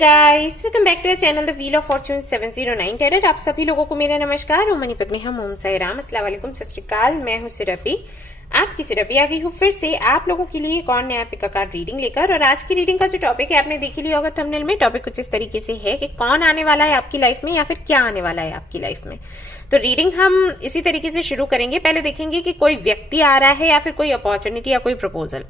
Guys, welcome back to the channel the wheel of fortune 709 tarot. आप सभी लोगों को मेरा नमस्कार। ओम मणिपत में हम ओम साई राम, अस्सलाम वालेकुम, सत श्री अकाल। मैं हूँ सुरभि, आपकी सुरभि आ गई हूँ फिर से आप लोगों के लिए एक और नया पिक कार्ड रीडिंग लेकर। और आज की रीडिंग का जो टॉपिक है आपने देख ही लिया होगा थंबनेल में। टॉपिक कुछ इस तरीके से है कि कौन आने वाला है आपकी लाइफ में या फिर क्या आने वाला है आपकी लाइफ में। तो रीडिंग हम इसी तरीके से शुरू करेंगे। पहले देखेंगे कि कोई व्यक्ति आ रहा है या फिर कोई अपॉर्चुनिटी या कोई प्रपोजल।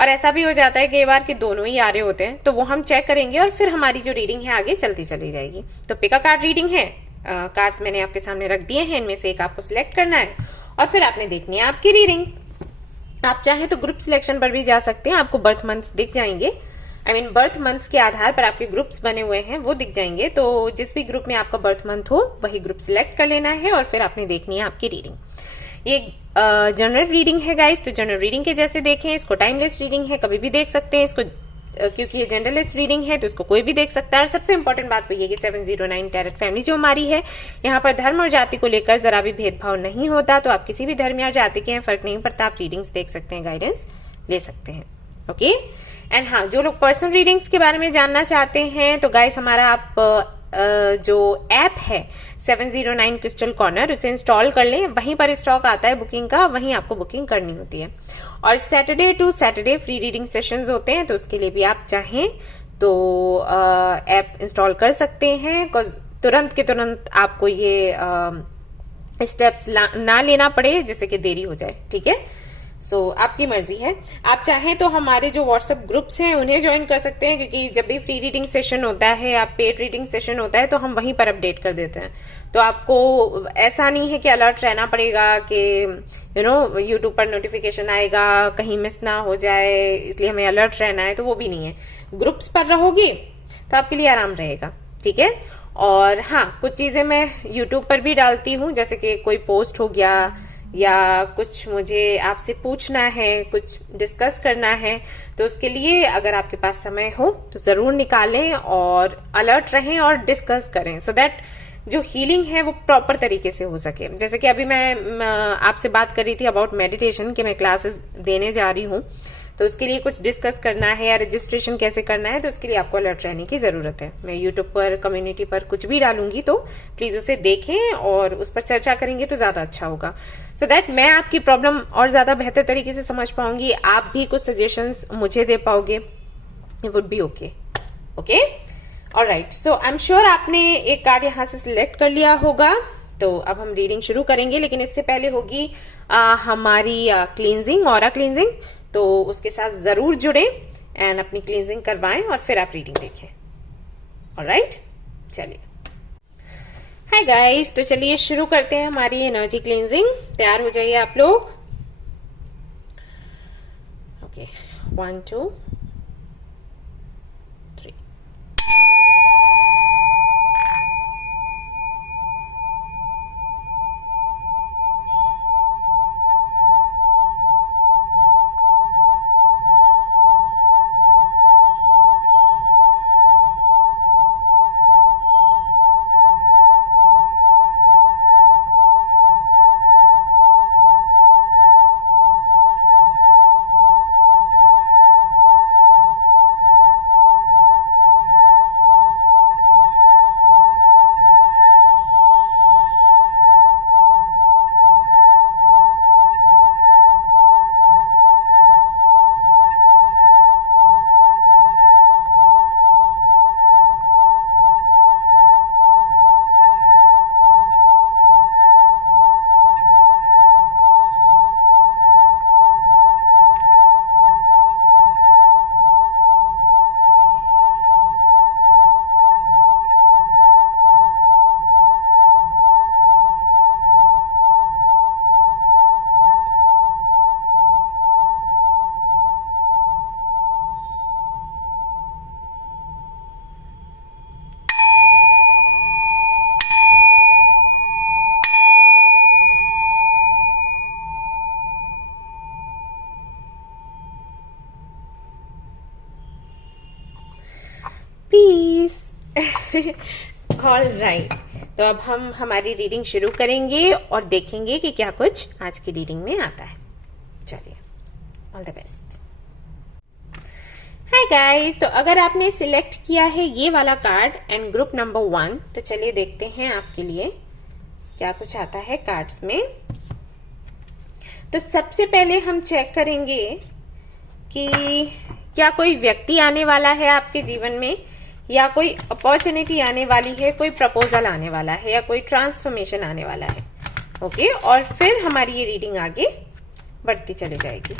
और ऐसा भी हो जाता है कई बार कि दोनों ही आ रहे होते हैं, तो वो हम चेक करेंगे और फिर हमारी जो रीडिंग है आगे चलती चली जाएगी। तो पिक अ कार्ड रीडिंग है। कार्ड्स मैंने आपके सामने रख दिए हैं, इनमें से एक आपको सिलेक्ट करना है और फिर आपने देखनी है आपकी रीडिंग। आप चाहे तो ग्रुप सिलेक्शन पर भी जा सकते हैं, आपको बर्थ मंथ्स दिख जाएंगे। बर्थ मंथ्स के आधार पर आपके ग्रुप्स बने हुए हैं वो दिख जाएंगे। तो जिस भी ग्रुप में आपका बर्थ मंथ हो वही ग्रुप सिलेक्ट कर लेना है और फिर आपने देखनी है आपकी रीडिंग। ये जनरल रीडिंग है गाइस, तो जनरल रीडिंग के जैसे देखें, इसको टाइमलेस रीडिंग है, कभी भी देख सकते हैं इसको, क्योंकि ये जनरलिस्ट रीडिंग है तो इसको कोई भी देख सकता है। और सबसे इंपॉर्टेंट बात तो ये कि 709 टैरेट फैमिली जो हमारी है, यहाँ पर धर्म और जाति को लेकर जरा भी भेदभाव नहीं होता। तो आप किसी भी धर्म या जाति के हैं, फर्क नहीं पड़ता, आप रीडिंग्स देख सकते हैं, गाइडेंस ले सकते हैं। ओके एंड हाँ, जो लोग पर्सनल रीडिंग्स के बारे में जानना चाहते हैं तो गाइस हमारा आप जो ऐप है 709 क्रिस्टल कॉर्नर, उसे इंस्टॉल कर लें। वहीं पर स्टॉक आता है बुकिंग का, वहीं आपको बुकिंग करनी होती है। और Saturday to Saturday free reading sessions होते हैं, तो उसके लिए भी आप चाहें तो ऐप इंस्टॉल कर सकते हैं। तुरंत के तुरंत आपको ये स्टेप्स ना लेना पड़े जिससे कि देरी हो जाए। ठीक है, सो आपकी मर्जी है। आप चाहें तो हमारे जो व्हाट्सएप ग्रुप्स हैं उन्हें ज्वाइन कर सकते हैं, क्योंकि जब भी फ्री रीडिंग सेशन होता है या पेड रीडिंग सेशन होता है तो हम वहीं पर अपडेट कर देते हैं। तो आपको ऐसा नहीं है कि अलर्ट रहना पड़ेगा कि यूट्यूब पर नोटिफिकेशन आएगा, कहीं मिस ना हो जाए इसलिए हमें अलर्ट रहना है, तो वो भी नहीं है। ग्रुप्स पर रहोगी तो आपके लिए आराम रहेगा। ठीक है, और हाँ, कुछ चीजें मैं यूट्यूब पर भी डालती हूँ, जैसे कि कोई पोस्ट हो गया या कुछ मुझे आपसे पूछना है, कुछ डिस्कस करना है, तो उसके लिए अगर आपके पास समय हो तो जरूर निकालें और अलर्ट रहें और डिस्कस करें, सो दैट जो हीलिंग है वो प्रॉपर तरीके से हो सके। जैसे कि अभी मैं आपसे बात कर रही थी अबाउट मेडिटेशन कि मैं क्लासेस देने जा रही हूँ, तो उसके लिए कुछ डिस्कस करना है या रजिस्ट्रेशन कैसे करना है, तो उसके लिए आपको अलर्ट रहने की जरूरत है। मैं यूट्यूब पर कम्युनिटी पर कुछ भी डालूंगी तो प्लीज उसे देखें और उस पर चर्चा करेंगे तो ज्यादा अच्छा होगा, सो दैट मैं आपकी प्रॉब्लम और ज्यादा बेहतर तरीके से समझ पाऊंगी, आप भी कुछ सजेशंस मुझे दे पाओगे। It would be okay. Okay, alright, so I am sure आपने एक कार्ड यहाँ से सिलेक्ट कर लिया होगा। तो अब हम रीडिंग शुरू करेंगे, लेकिन इससे पहले होगी हमारी क्लींजिंग, ऑरा क्लींजिंग। तो उसके साथ जरूर जुड़े एंड अपनी क्लींजिंग करवाएं और फिर आप रीडिंग देखें। ऑलराइट, चलिए। हाय गाइस, तो चलिए शुरू करते हैं हमारी एनर्जी क्लींजिंग। तैयार हो जाइए आप लोग। ओके, 1 2 3। पीस। ऑल राइट, तो अब हम हमारी रीडिंग शुरू करेंगे और देखेंगे कि क्या कुछ आज की रीडिंग में आता है। चलिए, all the best. Hi guys, तो अगर आपने सिलेक्ट किया है ये वाला कार्ड एंड ग्रुप नंबर 1, तो चलिए देखते हैं आपके लिए क्या कुछ आता है कार्ड्स में। तो सबसे पहले हम चेक करेंगे कि क्या कोई व्यक्ति आने वाला है आपके जीवन में, या कोई अपॉर्चुनिटी आने वाली है, कोई प्रपोजल आने वाला है, या कोई ट्रांसफॉर्मेशन आने वाला है। ओके, और फिर हमारी ये रीडिंग आगे बढ़ती चली जाएगी।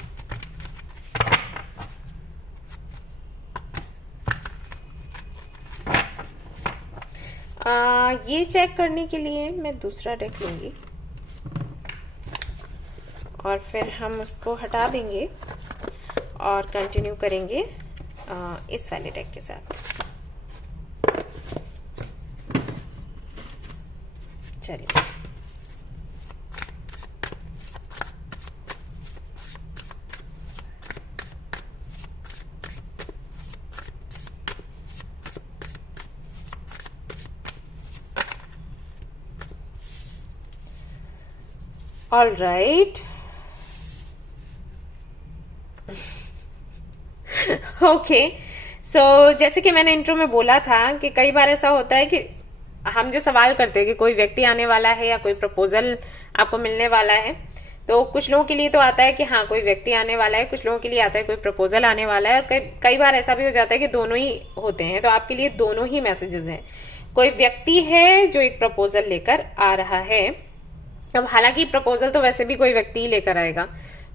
ये चेक करने के लिए मैं दूसरा डेक लूंगी और फिर हम उसको हटा देंगे और कंटिन्यू करेंगे इस वाले डेक के साथ। चलिए, ऑल राइट। ओके, सो जैसे कि मैंने इंट्रो में बोला था कि कई बार ऐसा होता है कि हम जो सवाल करते हैं कि कोई व्यक्ति आने वाला है या कोई प्रपोजल आपको मिलने वाला है, तो कुछ लोगों के लिए तो आता है कि हाँ कोई व्यक्ति आने वाला है, कुछ लोगों के लिए आता है कोई प्रपोजल आने वाला है, और कई बार ऐसा भी हो जाता है कि दोनों ही होते हैं। तो आपके लिए दोनों ही मैसेजेस हैं। कोई व्यक्ति है जो एक प्रपोजल लेकर आ रहा है। अब हालांकि प्रपोजल तो वैसे भी कोई व्यक्ति ही लेकर आएगा,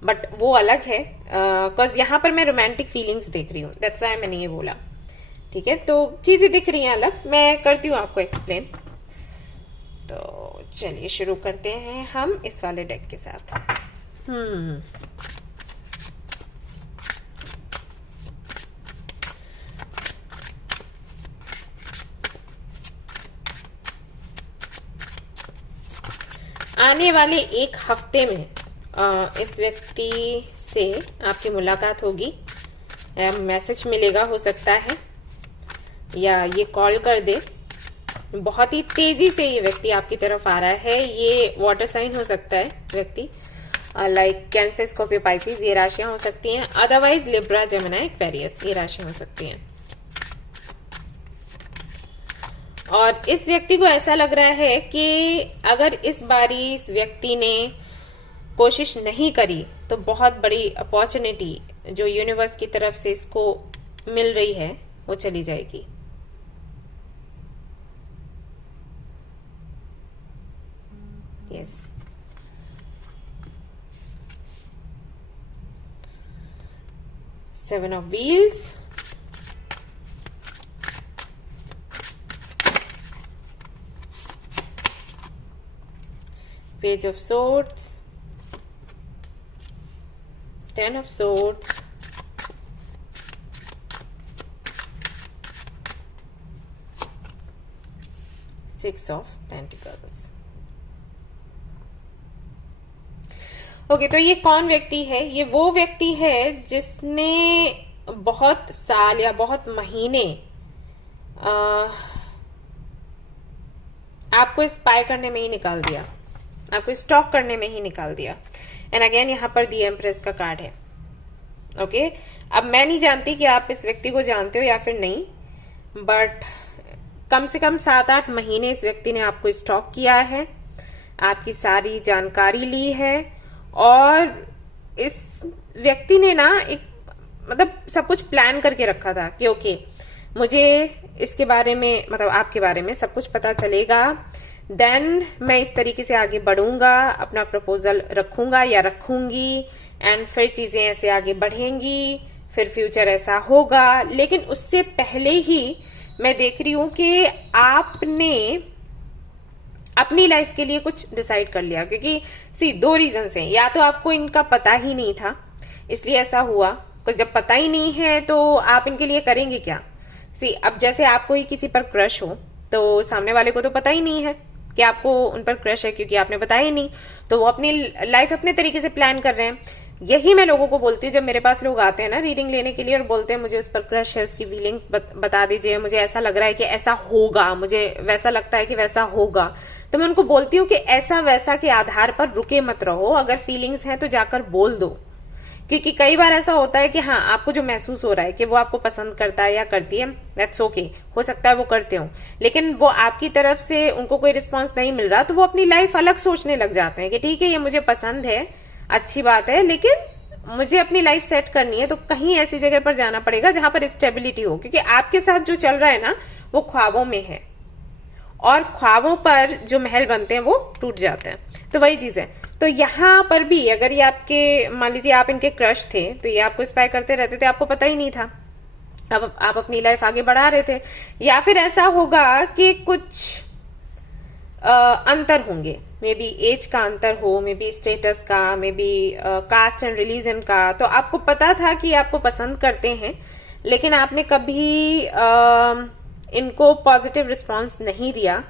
बट वो अलग है, बिकॉज यहाँ पर मैं रोमांटिक फीलिंग्स देख रही हूँ, दैट्स व्हाई मैंने ये बोला। ठीक है, तो चीजें दिख रही हैं अलग, मैं करती हूँ आपको एक्सप्लेन। तो चलिए शुरू करते हैं हम इस वाले डेक के साथ। आने वाले एक हफ्ते में इस व्यक्ति से आपकी मुलाकात होगी, मैसेज मिलेगा हो सकता है, या ये कॉल कर दे। बहुत ही तेजी से ये व्यक्ति आपकी तरफ आ रहा है। ये वाटर साइन हो सकता है व्यक्ति, लाइक कैंसर, स्कॉर्पियो, पाइसिस, ये राशियां हो सकती हैं। अदरवाइज लिब्रा, जेमिनी, एक्वेरियस, ये राशियां हो सकती हैं। और इस व्यक्ति को ऐसा लग रहा है कि अगर इस बारी इस व्यक्ति ने कोशिश नहीं करी तो बहुत बड़ी अपॉर्चुनिटी जो यूनिवर्स की तरफ से इसको मिल रही है वो चली जाएगी। Yes, seven of wheels, Page of Swords, Ten of Swords, Six of Pentacles। Okay, तो ये कौन व्यक्ति है? ये वो व्यक्ति है जिसने बहुत साल या बहुत महीने आपको स्पाई करने में ही निकाल दिया, आपको स्टॉक करने में ही निकाल दिया। एंड अगेन यहाँ पर दी एम्प्रेस का कार्ड है। ओके, अब मैं नहीं जानती कि आप इस व्यक्ति को जानते हो या फिर नहीं, बट कम से कम 7-8 महीने इस व्यक्ति ने आपको स्टॉक किया है, आपकी सारी जानकारी ली है, और इस व्यक्ति ने ना एक मतलब सब कुछ प्लान करके रखा था कि ओके मुझे इसके बारे में, मतलब आपके बारे में सब कुछ पता चलेगा, देन मैं इस तरीके से आगे बढ़ूंगा, अपना प्रपोजल रखूंगा या रखूंगी, एंड फिर चीजें ऐसे आगे बढ़ेंगी, फिर फ्यूचर ऐसा होगा। लेकिन उससे पहले ही मैं देख रही हूं कि आपने अपनी लाइफ के लिए कुछ डिसाइड कर लिया, क्योंकि दो रीजन हैं। या तो आपको इनका पता ही नहीं था इसलिए ऐसा हुआ, तो जब पता ही नहीं है तो आप इनके लिए करेंगे क्या? अब जैसे आपको ही किसी पर क्रश हो तो सामने वाले को तो पता ही नहीं है कि आपको उन पर क्रश है, क्योंकि आपने बताया ही नहीं, तो वो अपनी लाइफ अपने तरीके से प्लान कर रहे हैं। यही मैं लोगों को बोलती हूँ जब मेरे पास लोग आते हैं ना रीडिंग लेने के लिए और बोलते हैं मुझे उस पर क्रश है, उसकी फीलिंग्स बता दीजिए, मुझे ऐसा लग रहा है कि ऐसा होगा, मुझे वैसा लगता है कि वैसा होगा, तो मैं उनको बोलती हूँ कि ऐसा वैसा के आधार पर रुके मत रहो। अगर फीलिंग्स हैं तो जाकर बोल दो क्योंकि कई बार ऐसा होता है कि हाँ, आपको जो महसूस हो रहा है कि वो आपको पसंद करता है या करती है, दैट्स ओके, हो सकता है वो करते हो, लेकिन वो आपकी तरफ से उनको कोई रिस्पॉन्स नहीं मिल रहा, तो वो अपनी लाइफ अलग सोचने लग जाते हैं कि ठीक है, ये मुझे पसंद है, अच्छी बात है, लेकिन मुझे अपनी लाइफ सेट करनी है, तो कहीं ऐसी जगह पर जाना पड़ेगा जहां पर स्टेबिलिटी हो, क्योंकि आपके साथ जो चल रहा है ना, वो ख्वाबों में है, और ख्वाबों पर जो महल बनते हैं वो टूट जाते हैं। तो वही चीज है। तो यहाँ पर भी अगर ये आपके, मान लीजिए आप इनके क्रश थे, तो ये आपको स्पाई करते रहते थे, आपको पता ही नहीं था, अब आप अपनी लाइफ आगे बढ़ा रहे थे। या फिर ऐसा होगा कि कुछ अंतर होंगे, मे बी एज का अंतर हो, मे बी स्टेटस का, maybe caste and religion का। तो आपको पता था कि आपको पसंद करते हैं, लेकिन आपने कभी इनको पॉजिटिव रिस्पॉन्स नहीं दिया,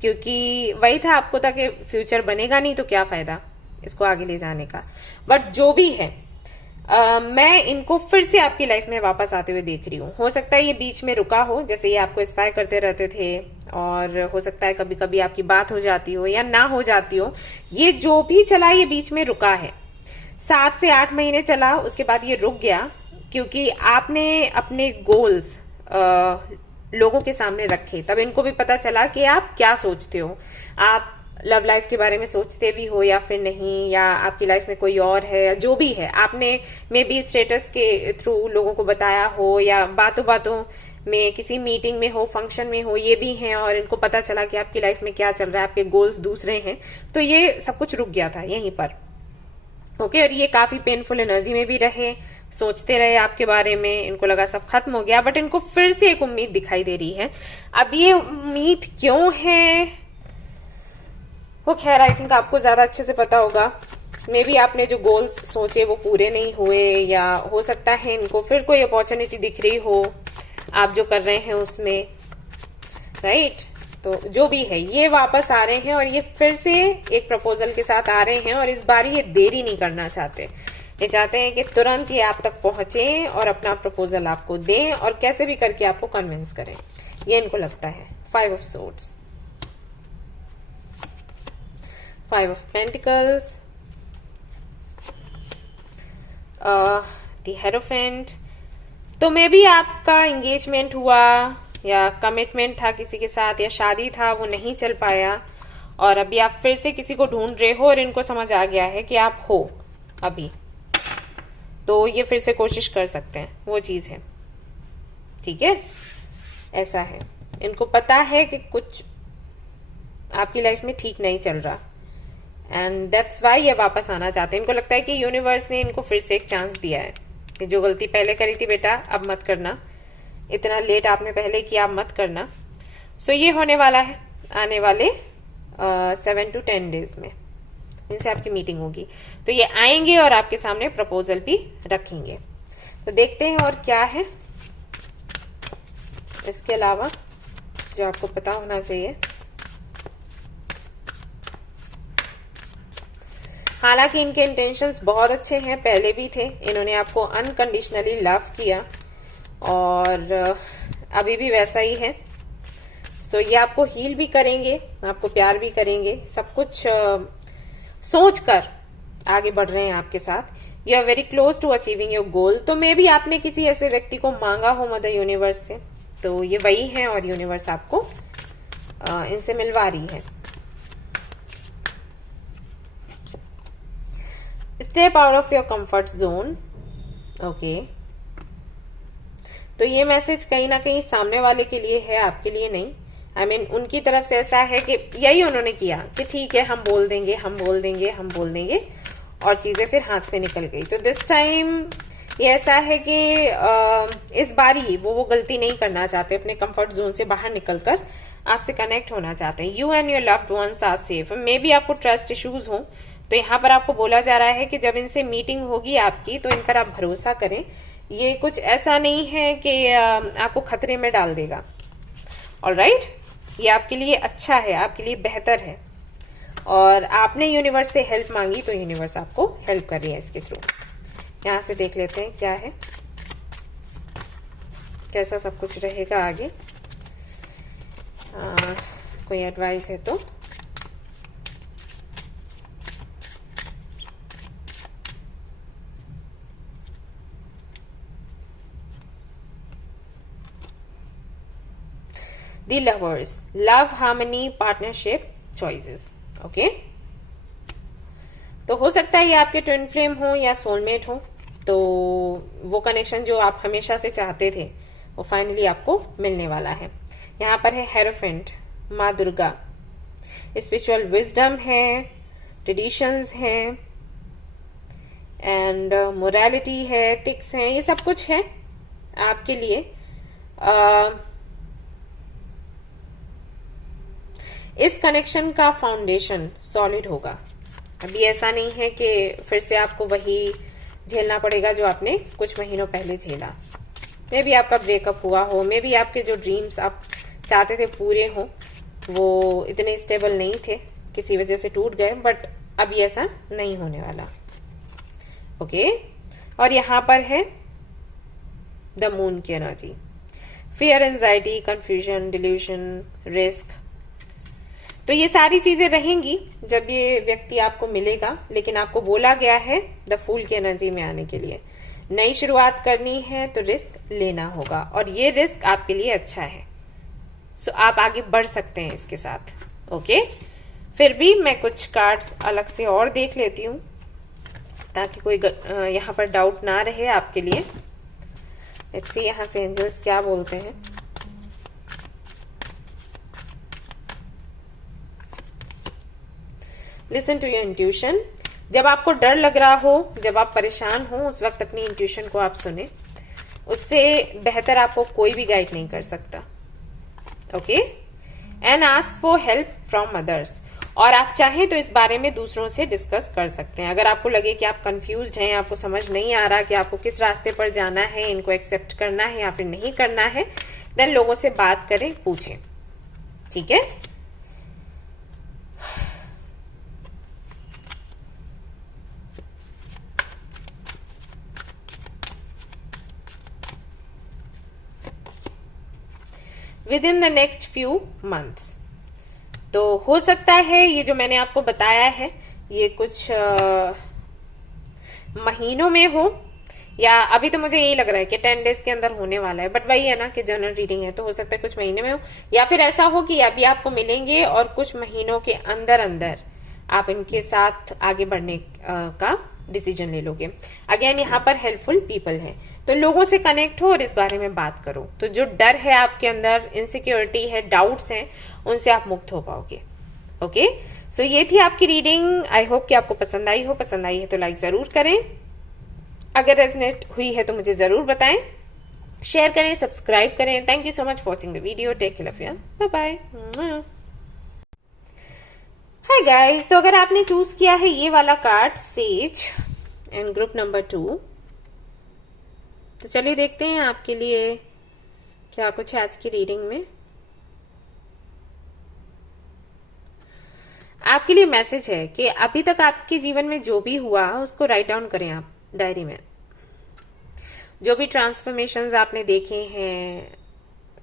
क्योंकि वही था, आपको था कि फ्यूचर बनेगा नहीं तो क्या फायदा इसको आगे ले जाने का। बट जो भी है, मैं इनको फिर से आपकी लाइफ में वापस आते हुए देख रही हूँ। हो सकता है ये बीच में रुका हो, जैसे ये आपको इंस्पायर करते रहते थे, और हो सकता है कभी कभी आपकी बात हो जाती हो या ना हो जाती हो। ये जो भी चला, ये बीच में रुका है, 7 से 8 महीने चला, उसके बाद ये रुक गया, क्योंकि आपने अपने गोल्स लोगों के सामने रखे। तब इनको भी पता चला कि आप क्या सोचते हो, आप लव लाइफ के बारे में सोचते भी हो या फिर नहीं, या आपकी लाइफ में कोई और है, या जो भी है, आपने मे बी स्टेटस के थ्रू लोगों को बताया हो, या बातों बातों में किसी मीटिंग में हो, फंक्शन में हो, ये भी है, और इनको पता चला कि आपकी लाइफ में क्या चल रहा है, आपके गोल्स दूसरे हैं। तो ये सब कुछ रुक गया था यहीं पर। ओके, और ये काफी पेनफुल एनर्जी में भी रहे, सोचते रहे आपके बारे में, इनको लगा सब खत्म हो गया, बट इनको फिर से एक उम्मीद दिखाई दे रही है। अब ये उम्मीद क्यों है वो खैर आई थिंक आपको ज्यादा अच्छे से पता होगा। मे बी आपने जो गोल्स सोचे वो पूरे नहीं हुए, या हो सकता है इनको फिर कोई अपॉर्चुनिटी दिख रही हो आप जो कर रहे हैं उसमें, राइट। तो जो भी है, ये वापस आ रहे हैं, और ये फिर से एक प्रपोजल के साथ आ रहे हैं, और इस बार ये देरी नहीं करना चाहते। ये चाहते हैं कि तुरंत ये आप तक पहुंचे और अपना प्रपोजल आपको दें, और कैसे भी करके आपको कन्विंस करें, ये इनको लगता है। 5 of swords, 5 of pentacles, the hierophant. तो मे बी आपका एंगेजमेंट हुआ या कमिटमेंट था किसी के साथ, या शादी था, वो नहीं चल पाया, और अभी आप फिर से किसी को ढूंढ रहे हो, और इनको समझ आ गया है कि आप हो अभी, तो ये फिर से कोशिश कर सकते हैं, वो चीज है। ठीक है, ऐसा है, इनको पता है कि कुछ आपकी लाइफ में ठीक नहीं चल रहा, एंड दैट्स वाई ये वापस आना चाहते हैं। इनको लगता है कि यूनिवर्स ने इनको फिर से एक चांस दिया है कि जो गलती पहले करी थी बेटा, अब मत करना, इतना लेट आपने पहले किया, अब मत करना। सो ये होने वाला है आने वाले 7 to 10 डेज में, इनसे आपकी मीटिंग होगी। तो ये आएंगे और आपके सामने प्रपोजल भी रखेंगे। तो देखते हैं और क्या है इसके अलावा जो आपको पता होना चाहिए। हालांकि इनके इंटेंशंस बहुत अच्छे हैं, पहले भी थे, इन्होंने आपको अनकंडीशनली लव किया, और अभी भी वैसा ही है। सो ये आपको हील भी करेंगे, आपको प्यार भी करेंगे, सब कुछ सोचकर आगे बढ़ रहे हैं आपके साथ। You are very close to achieving your goal. तो मे बी आपने किसी ऐसे व्यक्ति को मांगा हो मदर यूनिवर्स से, तो ये वही है, और यूनिवर्स आपको इनसे मिलवा रही है। Step out of your comfort zone. Okay, तो ये मैसेज कहीं ना कहीं सामने वाले के लिए है, आपके लिए नहीं। आई मीन उनकी तरफ से ऐसा है कि यही उन्होंने किया कि ठीक है, हम बोल देंगे, हम बोल देंगे, हम बोल देंगे, और चीजें फिर हाथ से निकल गई। तो दिस टाइम ये ऐसा है कि इस बारी वो गलती नहीं करना चाहते, अपने कंफर्ट जोन से बाहर निकलकर आपसे कनेक्ट होना चाहते हैं। You and your loved ones are safe. Maybe आपको ट्रस्ट इश्यूज हो, तो यहाँ पर आपको बोला जा रहा है कि जब इनसे मीटिंग होगी आपकी, तो इन पर आप भरोसा करें। ये कुछ ऐसा नहीं है कि आपको खतरे में डाल देगा। ऑलराइट, ये आपके लिए अच्छा है, आपके लिए बेहतर है, और आपने यूनिवर्स से हेल्प मांगी, तो यूनिवर्स आपको हेल्प कर रही है इसके थ्रू। यहां से देख लेते हैं क्या है, कैसा सब कुछ रहेगा आगे। कोई एडवाइस है तो the lovers, love, harmony, partnership, choices. Okay, तो हो सकता है ये आपके ट्विन फ्लेम हो या सोलमेट हो, तो वो कनेक्शन जो आप हमेशा से चाहते थे वो फाइनली आपको मिलने वाला है। यहाँ पर है हेरोफेंट, माँ दुर्गा, स्पिरिचुअल विजडम है, ट्रेडिशंस हैं, एंड मोरालिटी है, एथिक्स है, ये सब कुछ है आपके लिए। इस कनेक्शन का फाउंडेशन सॉलिड होगा। अभी ऐसा नहीं है कि फिर से आपको वही झेलना पड़ेगा जो आपने कुछ महीनों पहले झेला। मे बी आपका ब्रेकअप हुआ हो, मे बी आपके जो ड्रीम्स आप चाहते थे पूरे हो वो इतने स्टेबल नहीं थे, किसी वजह से टूट गए, बट अभी ऐसा नहीं होने वाला। ओके, और यहां पर है द मून की energy, fear, anxiety, confusion, delusion, risk. तो ये सारी चीजें रहेंगी जब ये व्यक्ति आपको मिलेगा, लेकिन आपको बोला गया है द फूल की एनर्जी में आने के लिए। नई शुरुआत करनी है तो रिस्क लेना होगा, और ये रिस्क आपके लिए अच्छा है। सो आप आगे बढ़ सकते हैं इसके साथ। ओके, फिर भी मैं कुछ कार्ड्स अलग से और देख लेती हूँ ताकि कोई यहाँ पर डाउट ना रहे आपके लिए। लेट्स सी यहाँ से एंजल्स क्या बोलते हैं। Listen to your intuition. जब आपको डर लग रहा हो, जब आप परेशान हो, उस वक्त अपनी इंट्यूशन को आप सुने। उससे बेहतर आपको कोई भी गाइड नहीं कर सकता। Okay, and ask for help from others. और आप चाहें तो इस बारे में दूसरों से डिस्कस कर सकते हैं। अगर आपको लगे कि आप कंफ्यूज्ड हैं, आपको समझ नहीं आ रहा कि आपको किस रास्ते पर जाना है, इनको एक्सेप्ट करना है या फिर नहीं करना है, देन लोगों से बात करें, पूछें। ठीक है, with in the next few months. तो हो सकता है ये जो मैंने आपको बताया है ये कुछ महीनों में हो, या अभी तो मुझे यही लग रहा है कि 10 डेज के अंदर होने वाला है, बट वही है ना कि जनरल रीडिंग है, तो हो सकता है कुछ महीने में हो, या फिर ऐसा हो कि अभी आपको मिलेंगे और कुछ महीनों के अंदर अंदर आप इनके साथ आगे बढ़ने का डिसीजन ले लोगे। अगेन यहाँ पर हेल्पफुल पीपल है, तो लोगों से कनेक्ट हो और इस बारे में बात करो। तो जो डर है आपके अंदर, इनसिक्योरिटी है, डाउट्स हैं, उनसे आप मुक्त हो पाओगे। ओके, सो ये थी आपकी रीडिंग। आई होप कि आपको पसंद आई हो। पसंद आई है तो लाइक जरूर करें, अगर रेजोनेट हुई है तो मुझे जरूर बताएं, शेयर करें, सब्सक्राइब करें। Thank you so much for watching the video. Take care of you, bye bye. Hi guys, तो अगर आपने चूज किया है ये वाला card says and group number 2, तो चलिए देखते हैं आपके लिए क्या कुछ है आज की रीडिंग में। आपके लिए मैसेज है कि अभी तक आपके जीवन में जो भी हुआ उसको राइट डाउन करें आप डायरी में। जो भी ट्रांसफॉर्मेशंस आपने देखे हैं,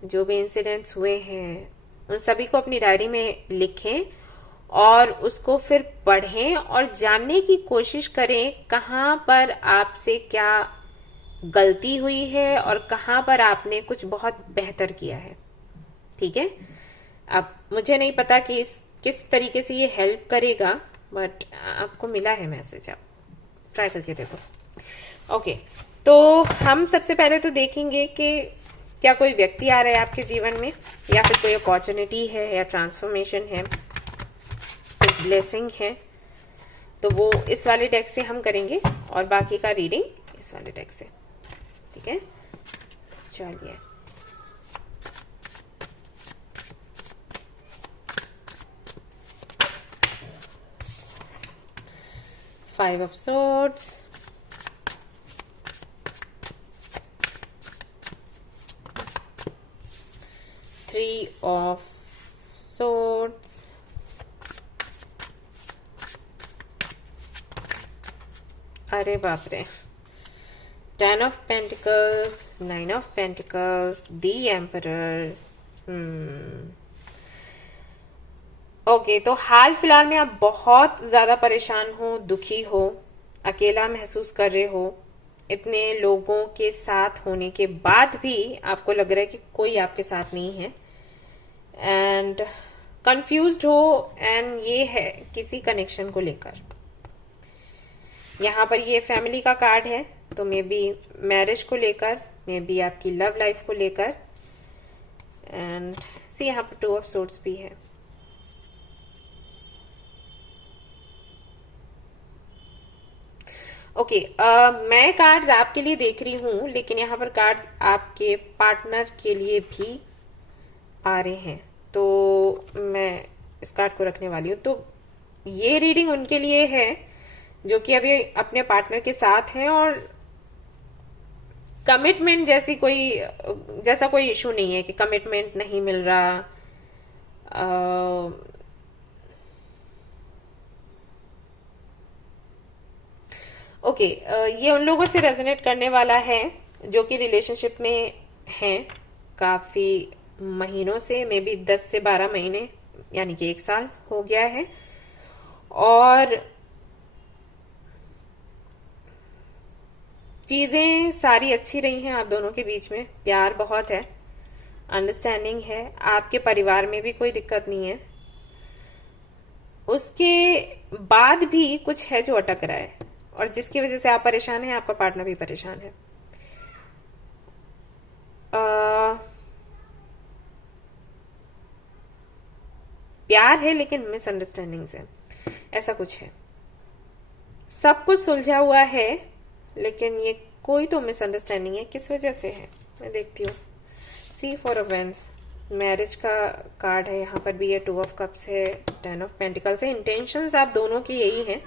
जो भी इंसिडेंट्स हुए हैं, उन सभी को अपनी डायरी में लिखें और उसको फिर पढ़ें और जानने की कोशिश करें कहाँ पर आपसे क्या गलती हुई है और कहाँ पर आपने कुछ बहुत बेहतर किया है। ठीक है, अब मुझे नहीं पता कि किस तरीके से ये हेल्प करेगा, बट आपको मिला है मैसेज, आप ट्राई करके देखो। ओके, तो हम सबसे पहले तो देखेंगे कि क्या कोई व्यक्ति आ रहा है आपके जीवन में, या फिर कोई अपॉर्चुनिटी है, या ट्रांसफॉर्मेशन है, कोई ब्लेसिंग है। तो वो इस वाले डेक से हम करेंगे और बाकी का रीडिंग इस वाले डेक से। ठीक है, चलिए। Five of Swords, Three of Swords, अरे बाप रे, Ten of Pentacles, Nine of Pentacles, The Emperor। Okay, तो हाल फिलहाल में आप बहुत ज्यादा परेशान हो, दुखी हो, अकेला महसूस कर रहे हो। इतने लोगों के साथ होने के बाद भी आपको लग रहा है कि कोई आपके साथ नहीं है। एंड कंफ्यूज्ड हो, एंड ये है किसी कनेक्शन को लेकर। यहाँ पर ये फैमिली का कार्ड है, तो मे बी मैरिज को लेकर, मे बी आपकी लव लाइफ को लेकर। एंड सी यहाँ पर 2 ऑफ सोर्ड्स भी है। ओके, मैं कार्ड्स आपके लिए देख रही हूं, लेकिन यहाँ पर कार्ड्स आपके पार्टनर के लिए भी आ रहे हैं, तो मैं इस कार्ड को रखने वाली हूँ। तो ये रीडिंग उनके लिए है जो कि अभी अपने पार्टनर के साथ हैं, और कमिटमेंट जैसा कोई इशू नहीं है कि कमिटमेंट नहीं मिल रहा। ओके, ये उन लोगों से रेजोनेट करने वाला है जो कि रिलेशनशिप में हैं काफी महीनों से, मे बी 10 से 12 महीने, यानी कि 1 साल हो गया है। और चीजें सारी अच्छी रही हैं आप दोनों के बीच में, प्यार बहुत है, अंडरस्टैंडिंग है, आपके परिवार में भी कोई दिक्कत नहीं है। उसके बाद भी कुछ है जो अटक रहा है, और जिसकी वजह से आप परेशान हैं, आपका पार्टनर भी परेशान है। प्यार है लेकिन मिसअंडरस्टैंडिंग्स है, ऐसा कुछ है। सब कुछ सुलझा हुआ है, लेकिन ये कोई तो मिसअंडरस्टैंडिंग है, किस वजह से है मैं देखती हूँ। सी 4 ऑफ वेंस, मैरिज का कार्ड है, यहाँ पर भी है 2 ऑफ कप्स है, 10 ऑफ पेंटिकल्स है। इंटेंशंस आप दोनों की यही है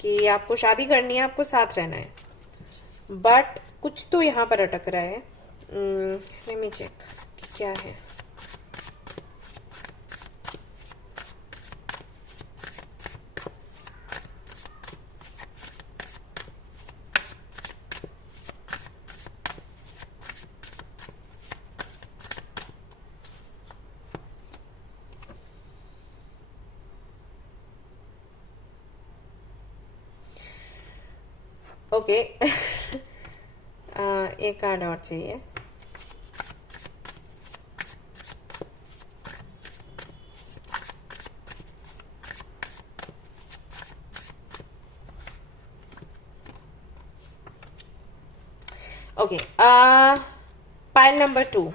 कि आपको शादी करनी है, आपको साथ रहना है, बट कुछ तो यहाँ पर अटक रहा है। लेट मी चेक क्या है। ओके एक कार्ड और चाहिए। ओके, पाइल नंबर 2,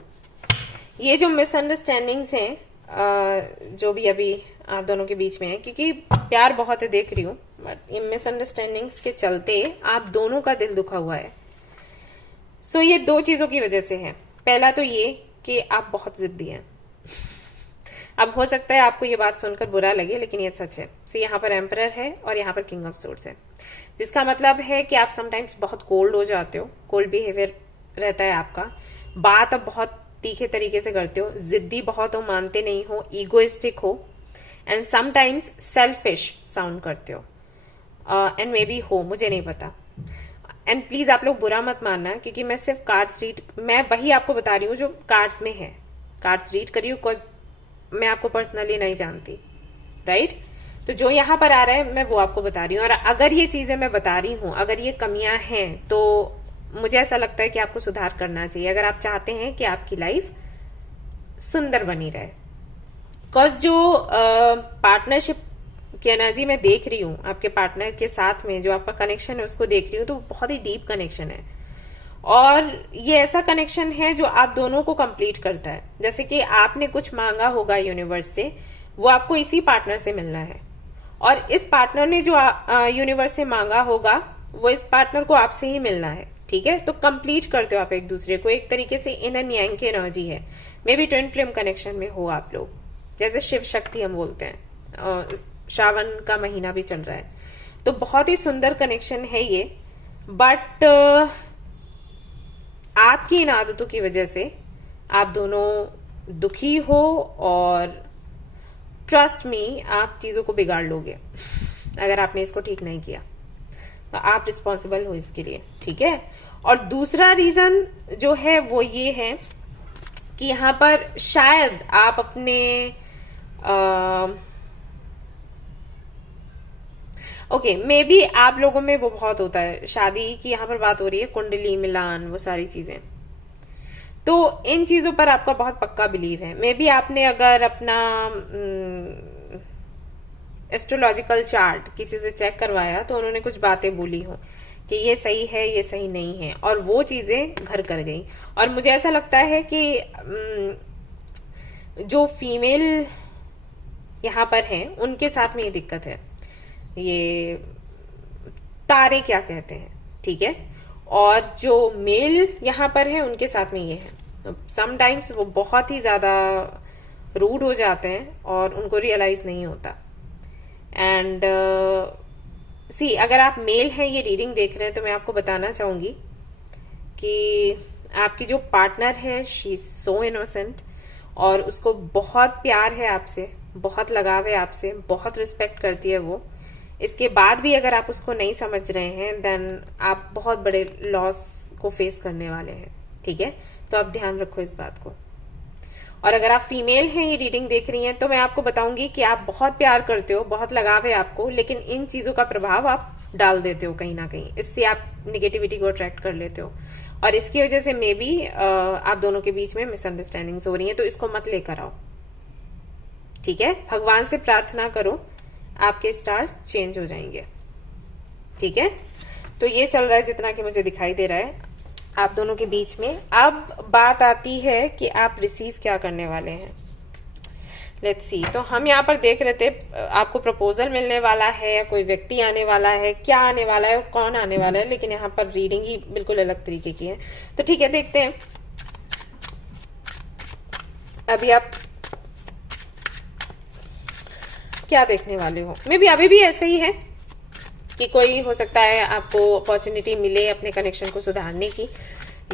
ये जो मिसअंडरस्टैंडिंग्स हैं जो भी अभी आप दोनों के बीच में है, क्योंकि प्यार बहुत है देख रही हूँ, बट ये मिसअंडरस्टैंडिंग्स के चलते आप दोनों का दिल दुखा हुआ है। सो ये 2 चीजों की वजह से है। पहला तो ये कि आप बहुत जिद्दी हैं। अब हो सकता है आपको ये बात सुनकर बुरा लगे, लेकिन ये सच है। सो यहाँ पर एम्परर है और यहाँ पर किंग ऑफ सोर्ड्स है, जिसका मतलब है कि आप समटाइम्स बहुत कोल्ड हो जाते हो, कोल्ड बिहेवियर रहता है आपका, बात अब बहुत तीखे तरीके से करते हो, जिद्दी बहुत हो, मानते नहीं हो, ईगोइस्टिक हो, एंड समटाइम्स सेल्फिश साउंड करते हो, एंड मे बी हो, मुझे नहीं पता। एंड प्लीज आप लोग बुरा मत मानना, क्योंकि मैं सिर्फ कार्ड्स रीड, मैं वही आपको बता रही हूँ जो कार्ड्स में है। कार्ड्स रीड करिए, बिकॉज मैं आपको पर्सनली नहीं जानती, राइट? तो जो यहाँ पर आ रहा है मैं वो आपको बता रही हूँ, और अगर ये चीजें मैं बता रही हूँ, अगर ये कमियां हैं, तो मुझे ऐसा लगता है कि आपको सुधार करना चाहिए, अगर आप चाहते हैं कि आपकी लाइफ सुंदर बनी रहे। बिकॉज जो पार्टनरशिप की एनर्जी मैं देख रही हूँ आपके पार्टनर के साथ में, जो आपका कनेक्शन है उसको देख रही हूँ, तो बहुत ही डीप कनेक्शन है, और ये ऐसा कनेक्शन है जो आप दोनों को कंप्लीट करता है। जैसे कि आपने कुछ मांगा होगा यूनिवर्स से, वो आपको इसी पार्टनर से मिलना है, और इस पार्टनर ने जो यूनिवर्स से मांगा होगा वो इस पार्टनर को आपसे ही मिलना है, ठीक है? तो कंप्लीट करते हो आप एक दूसरे को, एक तरीके से इन एंड यांग की एनर्जी है। May be twin flame connection में हो आप लोग, जैसे शिव शक्ति हम बोलते हैं। श्रावण का महीना भी चल रहा है, तो बहुत ही सुंदर कनेक्शन है ये, बट आपकी इन आदतों की वजह से आप दोनों दुखी हो, और ट्रस्ट मी, आप चीजों को बिगाड़ लोगे अगर आपने इसको ठीक नहीं किया, तो आप रिस्पॉन्सिबल हो इसके लिए, ठीक है? और दूसरा रीजन जो है वो ये है कि यहाँ पर शायद आप अपने ओके, मे बी आप लोगों में वो बहुत होता है, शादी की यहाँ पर बात हो रही है, कुंडली मिलान, वो सारी चीजें। तो इन चीजों पर आपका बहुत पक्का बिलीव है। मे बी आपने अगर अपना एस्ट्रोलॉजिकल चार्ट किसी से चेक करवाया तो उन्होंने कुछ बातें बोली हो कि ये सही है, ये सही नहीं है, और वो चीजें घर कर गई। और मुझे ऐसा लगता है कि जो फीमेल यहाँ पर हैं उनके साथ में ये दिक्कत है, ये तारे क्या कहते हैं, ठीक है। और जो मेल यहाँ पर है उनके साथ में ये है, समटाइम्स वो बहुत ही ज्यादा रूड हो जाते हैं और उनको रियलाइज नहीं होता। एंड सी अगर आप मेल हैं ये रीडिंग देख रहे हैं तो मैं आपको बताना चाहूंगी कि आपकी जो पार्टनर है शी इज सो इनोसेंट, और उसको बहुत प्यार है आपसे, बहुत लगाव है आपसे, बहुत रिस्पेक्ट करती है वो। इसके बाद भी अगर आप उसको नहीं समझ रहे हैं देन आप बहुत बड़े लॉस को फेस करने वाले हैं, ठीक है। तो आप ध्यान रखो इस बात को। और अगर आप फीमेल हैं ये रीडिंग देख रही हैं तो मैं आपको बताऊंगी कि आप बहुत प्यार करते हो, बहुत लगाव है आपको, लेकिन इन चीजों का प्रभाव आप डाल देते हो कहीं ना कहीं, इससे आप निगेटिविटी को अट्रैक्ट कर लेते हो, और इसकी वजह से मे बी आप दोनों के बीच में मिसअंडरस्टैंडिंग्स हो रही हैं। तो इसको मत लेकर आओ, ठीक है। भगवान से प्रार्थना करो, आपके स्टार्स चेंज हो जाएंगे, ठीक है। तो ये चल रहा है जितना कि मुझे दिखाई दे रहा है आप दोनों के बीच में। अब बात आती है कि आप रिसीव क्या करने वाले हैं। Let's see. तो हम यहाँ पर देख रहे थे आपको प्रपोजल मिलने वाला है, या कोई व्यक्ति आने वाला है, क्या आने वाला है, कौन आने वाला है, लेकिन यहाँ पर रीडिंग ही बिल्कुल अलग तरीके की है। तो ठीक है, देखते हैं अभी आप क्या देखने वाले हो। मे बी अभी भी ऐसे ही है कि कोई हो सकता है आपको अपॉर्चुनिटी मिले अपने कनेक्शन को सुधारने की,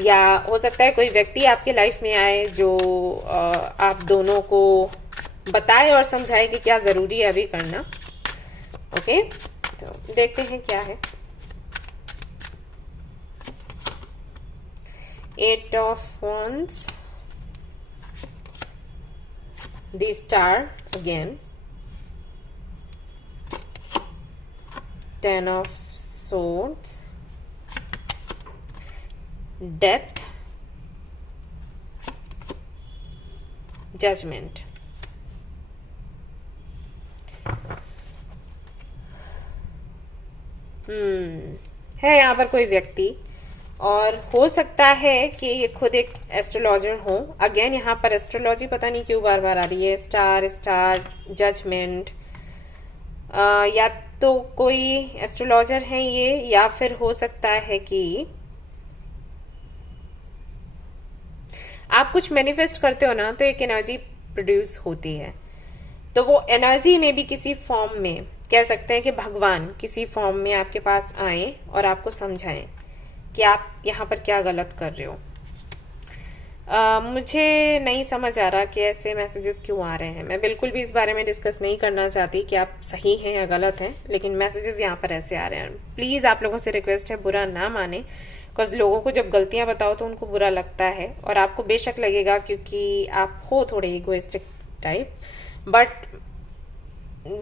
या हो सकता है कोई व्यक्ति आपके लाइफ में आए जो आप दोनों को बताए और समझाए कि क्या जरूरी है अभी करना। ओके, तो देखते हैं क्या है। 8 of wands, the star again, 10 of swords, death, judgment। है यहाँ पर कोई व्यक्ति, और हो सकता है कि ये खुद एक एस्ट्रोलॉजर हो। अगेन यहाँ पर एस्ट्रोलॉजी पता नहीं क्यों बार बार आ रही है, स्टार स्टार जजमेंट, या तो कोई एस्ट्रोलॉजर है ये, या फिर हो सकता है कि आप कुछ मैनिफेस्ट करते हो ना, तो एक एनर्जी प्रोड्यूस होती है। तो वो एनर्जी में भी किसी फॉर्म में, कह सकते हैं कि भगवान किसी फॉर्म में आपके पास आए और आपको समझाएं कि आप यहाँ पर क्या गलत कर रहे हो। मुझे नहीं समझ आ रहा कि ऐसे मैसेजेस क्यों आ रहे हैं। मैं बिल्कुल भी इस बारे में डिस्कस नहीं करना चाहती कि आप सही हैं या गलत हैं, लेकिन मैसेजेस यहाँ पर ऐसे आ रहे हैं। प्लीज आप लोगों से रिक्वेस्ट है, बुरा ना माने, बिकॉज लोगों को जब गलतियां बताओ तो उनको बुरा लगता है, और आपको बेशक लगेगा क्योंकि आप हो थोड़े इगोइस्टिक टाइप। बट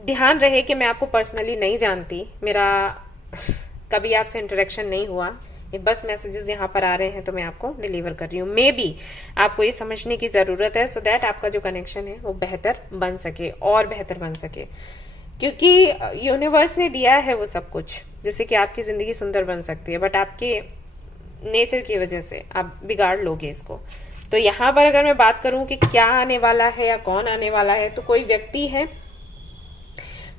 ध्यान रहे कि मैं आपको पर्सनली नहीं जानती, मेरा कभी आपसे इंटरेक्शन नहीं हुआ, ये बस मैसेजेस यहाँ पर आ रहे हैं तो मैं आपको डिलीवर कर रही हूँ। मे बी आपको ये समझने की जरूरत है सो दैट आपका जो कनेक्शन है वो बेहतर बन सके और बेहतर बन सके, क्योंकि यूनिवर्स ने दिया है वो सब कुछ जिससे कि आपकी जिंदगी सुंदर बन सकती है, बट आपके नेचर की वजह से आप बिगाड़ लोगे इसको। तो यहाँ पर अगर मैं बात करूं कि क्या आने वाला है या कौन आने वाला है, तो कोई व्यक्ति है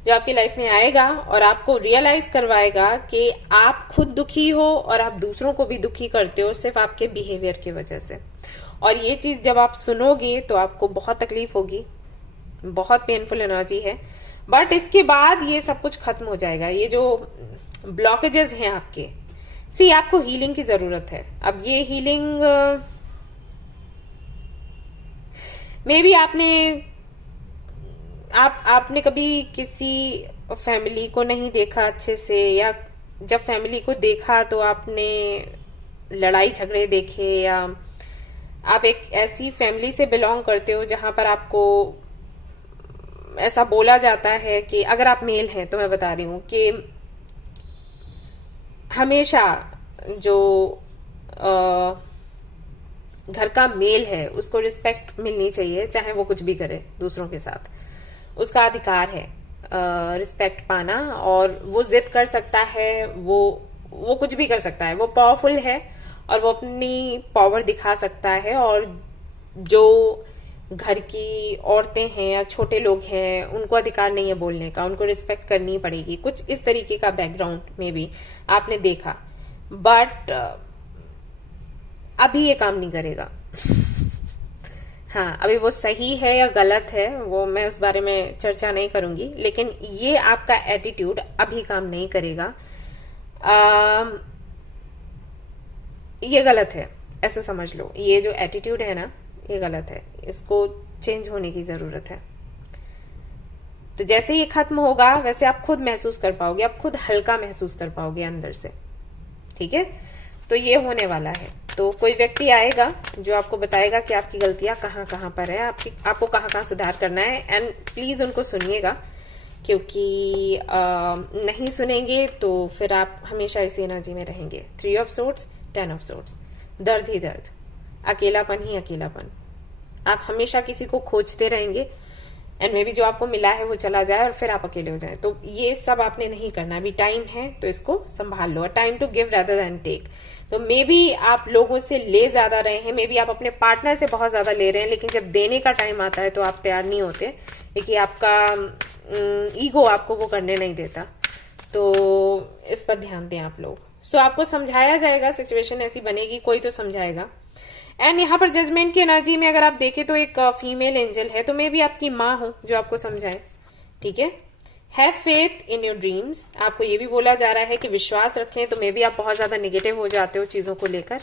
जो आपकी लाइफ में आएगा और आपको रियलाइज करवाएगा कि आप खुद दुखी हो और आप दूसरों को भी दुखी करते हो सिर्फ आपके बिहेवियर की वजह से। और ये चीज जब आप सुनोगे तो आपको बहुत तकलीफ होगी, बहुत पेनफुल एनर्जी है, बट इसके बाद ये सब कुछ खत्म हो जाएगा। ये जो ब्लॉकेजेस हैं आपके, सी आपको हीलिंग की जरूरत है। अब ये हीलिंग मे बी आपने कभी किसी फैमिली को नहीं देखा अच्छे से, या जब फैमिली को देखा तो आपने लड़ाई झगड़े देखे, या आप एक ऐसी फैमिली से बिलोंग करते हो जहां पर आपको ऐसा बोला जाता है कि अगर आप मेल हैं तो मैं बता रही हूं कि हमेशा जो घर का मेल है उसको रिस्पेक्ट मिलनी चाहिए, चाहे वो कुछ भी करे दूसरों के साथ, उसका अधिकार है रिस्पेक्ट पाना। और वो जिद कर सकता है, वो कुछ भी कर सकता है, वो पावरफुल है और वो अपनी पावर दिखा सकता है। और जो घर की औरतें हैं या छोटे लोग हैं उनको अधिकार नहीं है बोलने का, उनको रिस्पेक्ट करनी पड़ेगी। कुछ इस तरीके का बैकग्राउंड में भी आपने देखा, बट अभी ये काम नहीं करेगा। हाँ, अभी वो सही है या गलत है वो मैं उस बारे में चर्चा नहीं करूंगी, लेकिन ये आपका एटीट्यूड अभी काम नहीं करेगा। ये गलत है, ऐसे समझ लो। ये जो एटीट्यूड है ना, ये गलत है, इसको चेंज होने की जरूरत है। तो जैसे ये खत्म होगा वैसे आप खुद महसूस कर पाओगे, आप खुद हल्का महसूस कर पाओगे अंदर से। ठीक है, तो ये होने वाला है। तो कोई व्यक्ति आएगा जो आपको बताएगा कि आपकी गलतियां कहाँ कहाँ पर है, आपको कहाँ कहाँ सुधार करना है। एंड प्लीज उनको सुनिएगा, क्योंकि नहीं सुनेंगे तो फिर आप हमेशा इसी एनर्जी में रहेंगे। 3 ऑफ सोर्ड्स, 10 ऑफ सोर्ड्स, दर्द ही दर्द, अकेलापन ही अकेलापन। आप हमेशा किसी को खोजते रहेंगे एंड मे बी जो आपको मिला है वो चला जाए और फिर आप अकेले हो जाए। तो ये सब आपने नहीं करना, अभी टाइम है तो इसको संभाल लो। Time to give rather than take. तो मे बी आप लोगों से ले ज्यादा रहे हैं, मे बी आप अपने पार्टनर से बहुत ज्यादा ले रहे हैं, लेकिन जब देने का टाइम आता है तो आप तैयार नहीं होते, क्योंकि आपका ईगो आपको वो करने नहीं देता। तो इस पर ध्यान दें आप लोग। सो आपको समझाया जाएगा, सिचुएशन ऐसी बनेगी, कोई तो समझाएगा। एंड यहाँ पर जजमेंट की एनर्जी में अगर आप देखें तो एक फीमेल एंजल है, तो मे भी आपकी माँ हो जो आपको समझाए। ठीक है, have faith in your dreams. आपको ये भी बोला जा रहा है कि विश्वास रखें। तो मे भी आप बहुत ज्यादा निगेटिव हो जाते हो चीजों को लेकर।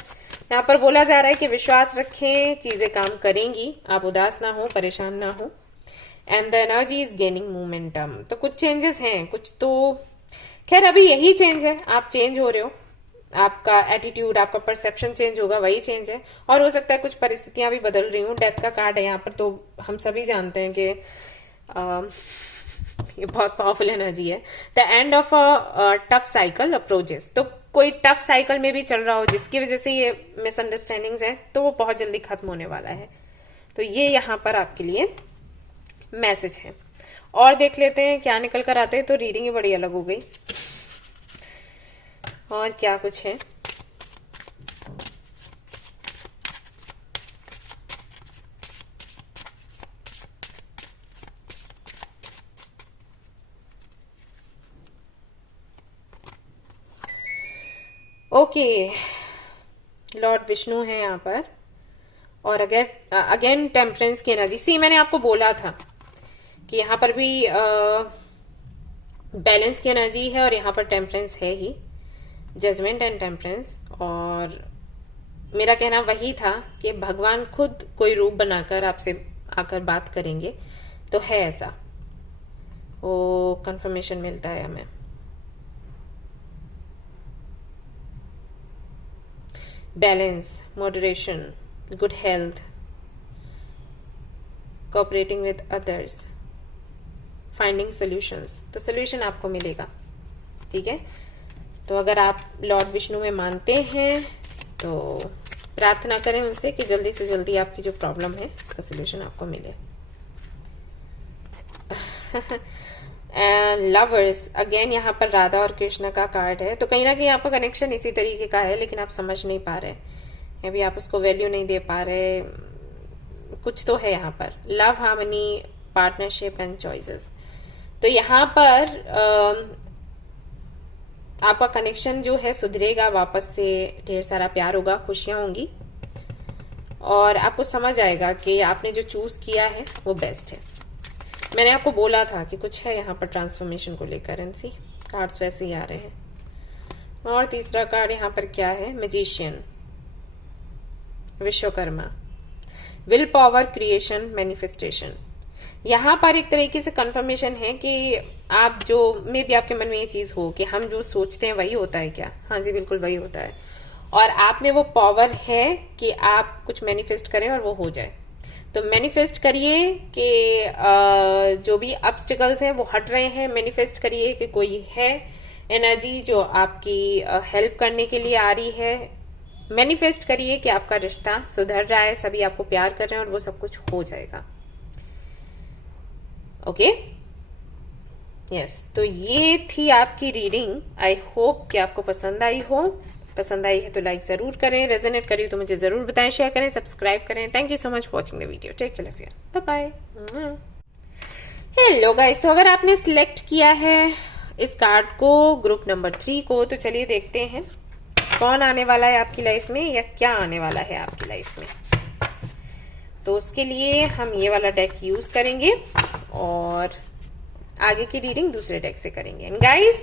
यहाँ पर बोला जा रहा है कि विश्वास रखें, चीजें काम करेंगी, आप उदास ना हो, परेशान ना हो। And the energy is gaining momentum. तो कुछ चेंजेस हैं, कुछ तो खैर अभी यही चेंज है, आप चेंज हो रहे हो, आपका एटीट्यूड, आपका परसेप्शन चेंज होगा, वही चेंज है। और हो सकता है कुछ परिस्थितियां भी बदल रही हूँ। डेथ का कार्ड है यहाँ पर, तो हम सभी जानते हैं कि ये बहुत पावरफुल एनर्जी है। The end of a tough cycle approaches. तो कोई टफ साइकिल में भी चल रहा हो जिसकी वजह से ये मिसअंडरस्टैंडिंग्स हैं, तो वो बहुत जल्दी खत्म होने वाला है। तो ये यहाँ पर आपके लिए मैसेज है। और देख लेते हैं क्या निकल कर आते हैं। तो रीडिंग ही बड़ी अलग हो गई। और क्या कुछ है, ओके। लॉर्ड विष्णु है यहाँ पर। और अगेन टेम्परेंस की एनर्जी। सी, मैंने आपको बोला था कि यहाँ पर भी बैलेंस की एनर्जी है और यहाँ पर टेम्परेंस है ही, जजमेंट एंड टेम्परेंस। और मेरा कहना वही था कि भगवान खुद कोई रूप बनाकर आपसे आकर बात करेंगे। तो है ऐसा, वो कंफर्मेशन मिलता है हमें। Balance, moderation, good health, cooperating with others, finding solutions. तो सॉल्यूशन आपको मिलेगा। ठीक है, तो अगर आप लॉर्ड विष्णु में मानते हैं तो प्रार्थना करें उनसे कि जल्दी से जल्दी आपकी जो प्रॉब्लम है उसका सॉल्यूशन आपको मिले। लवर्स, अगेन यहाँ पर राधा और कृष्ण का कार्ड है। तो कहीं ना कहीं आपका कनेक्शन इसी तरीके का है, लेकिन आप समझ नहीं पा रहे, अभी आप उसको वैल्यू नहीं दे पा रहे। कुछ तो है यहाँ पर, love, harmony, partnership and choices. तो यहाँ पर आपका कनेक्शन जो है सुधरेगा, वापस से ढेर सारा प्यार होगा, खुशियां होंगी और आपको समझ आएगा कि आपने जो चूज किया है वो बेस्ट है। मैंने आपको बोला था कि कुछ है यहाँ पर ट्रांसफॉर्मेशन को लेकर। एनसी कार्ड्स वैसे ही आ रहे हैं। और तीसरा कार्ड यहाँ पर क्या है, magician, Vishwakarma, will power, creation, manifestation. यहाँ पर एक तरीके से कंफर्मेशन है कि आप जो मे भी आपके मन में ये चीज हो कि हम जो सोचते हैं वही होता है क्या। हाँ जी, बिल्कुल वही होता है। और आप में वो पावर है कि आप कुछ मैनिफेस्ट करें और वो हो जाए। तो मैनिफेस्ट करिए कि जो भी ऑब्स्टिकल्स हैं वो हट रहे हैं। मैनिफेस्ट करिए कि कोई है एनर्जी जो आपकी हेल्प करने के लिए आ रही है। मैनिफेस्ट करिए कि आपका रिश्ता सुधर रहा है, सभी आपको प्यार कर रहे हैं और वो सब कुछ हो जाएगा। ओके यस, तो ये थी आपकी रीडिंग। आई होप कि आपको पसंद आई हो। पसंद आई है तो लाइक जरूर करें, रेजोनेट करिए तो मुझे जरूर बताएं, शेयर करें, सब्सक्राइब करें। Thank you so much for watching the video. Take care, love you, bye bye. Hello guys, तो अगर आपने सिलेक्ट किया है इस कार्ड को, ग्रुप नंबर 3 को, तो चलिए देखते हैं कौन आने वाला है आपकी लाइफ में या क्या आने वाला है आपकी लाइफ में। तो उसके लिए हम ये वाला डेक यूज करेंगे और आगे की रीडिंग दूसरे डेक से करेंगे। एंड गाइस,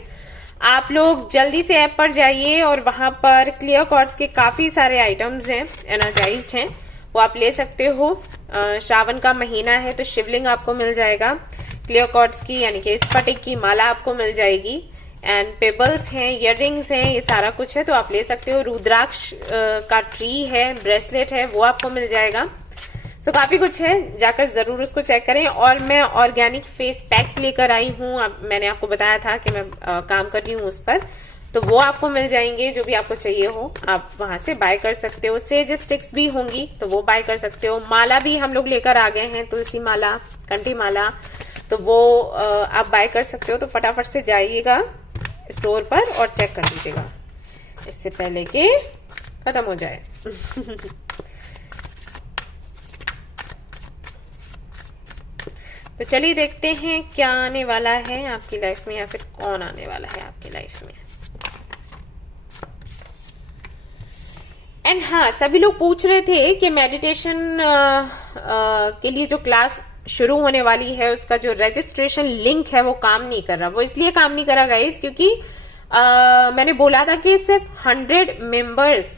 आप लोग जल्दी से ऐप पर जाइए और वहां पर क्लियर कॉर्ड्स के काफी सारे आइटम्स हैं, एनर्जाइज्ड हैं, वो आप ले सकते हो। श्रावण का महीना है तो शिवलिंग आपको मिल जाएगा, क्लियर कॉर्ड्स की यानी कि स्फटिक की माला आपको मिल जाएगी, एंड पेबल्स हैं, इयररिंग्स हैं, ये सारा कुछ है तो आप ले सकते हो। रुद्राक्ष का ट्री है, ब्रेसलेट है, वो आपको मिल जाएगा। सो काफी कुछ है, जाकर जरूर उसको चेक करें। और मैं ऑर्गेनिक फेस पैक्स लेकर आई हूँ, मैंने आपको बताया था कि मैं काम कर रही हूँ उस पर, तो वो आपको मिल जाएंगे। जो भी आपको चाहिए हो आप वहां से बाय कर सकते हो। सेज स्टिक्स भी होंगी तो वो बाय कर सकते हो। माला भी हम लोग लेकर आ गए हैं, तुलसी माला, कंठी माला, तो वो आप बाय कर सकते हो। तो फटाफट से जाइएगा स्टोर पर और चेक कर लीजिएगा इससे पहले कि खत्म हो जाए। तो चलिए देखते हैं क्या आने वाला है आपकी लाइफ में या फिर कौन आने वाला है आपकी लाइफ में। एंड हाँ, सभी लोग पूछ रहे थे कि मेडिटेशन के लिए जो क्लास शुरू होने वाली है उसका जो रजिस्ट्रेशन लिंक है वो काम नहीं कर रहा। वो इसलिए काम नहीं कर रहा गाइस क्योंकि मैंने बोला था कि सिर्फ 100 मेंबर्स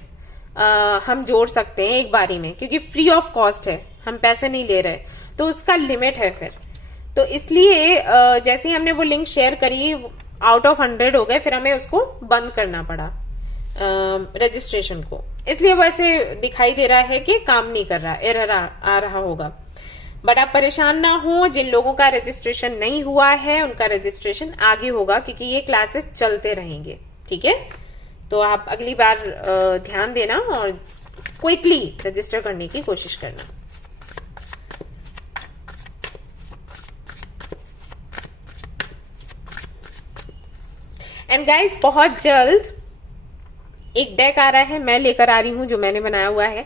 हम जोड़ सकते हैं एक बारी में, क्योंकि फ्री ऑफ कॉस्ट है, हम पैसे नहीं ले रहे, तो उसका लिमिट है फिर। तो इसलिए जैसे ही हमने वो लिंक शेयर करी, आउट ऑफ 100 हो गए, फिर हमें उसको बंद करना पड़ा रजिस्ट्रेशन को। इसलिए वो ऐसे दिखाई दे रहा है कि काम नहीं कर रहा, एरर आ रहा होगा। बट आप परेशान ना हो, जिन लोगों का रजिस्ट्रेशन नहीं हुआ है उनका रजिस्ट्रेशन आगे होगा, क्योंकि ये क्लासेस चलते रहेंगे, ठीक है। तो आप अगली बार ध्यान देना और क्विकली रजिस्टर करने की कोशिश करना। एंड गाइज, बहुत जल्द एक डेक आ रहा है, मैं लेकर आ रही हूं, जो मैंने बनाया हुआ है।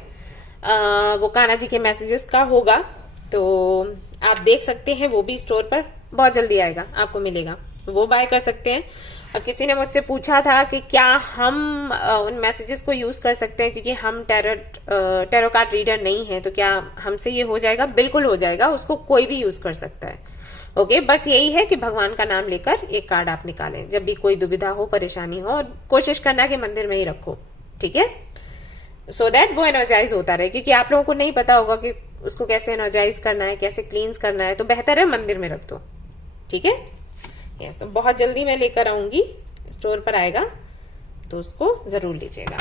वो कान्हा जी के मैसेजेस का होगा, तो आप देख सकते हैं, वो भी स्टोर पर बहुत जल्दी आएगा, आपको मिलेगा, वो बाय कर सकते हैं। और किसी ने मुझसे पूछा था कि क्या हम उन मैसेजेस को यूज कर सकते हैं, क्योंकि हम टैरो कार्ड रीडर नहीं है, तो क्या हमसे ये हो जाएगा? बिल्कुल हो जाएगा, उसको कोई भी यूज कर सकता है। ओके, बस यही है कि भगवान का नाम लेकर एक कार्ड आप निकालें जब भी कोई दुविधा हो, परेशानी हो, और कोशिश करना कि मंदिर में ही रखो, ठीक है, सो दैट वो एनर्जाइज होता रहे। क्योंकि आप लोगों को नहीं पता होगा कि उसको कैसे एनर्जाइज करना है, कैसे क्लींस करना है, तो बेहतर है मंदिर में रख दो, ठीक है। यस, तो बहुत जल्दी मैं लेकर आऊंगी, स्टोर पर आएगा तो उसको जरूर लीजिएगा।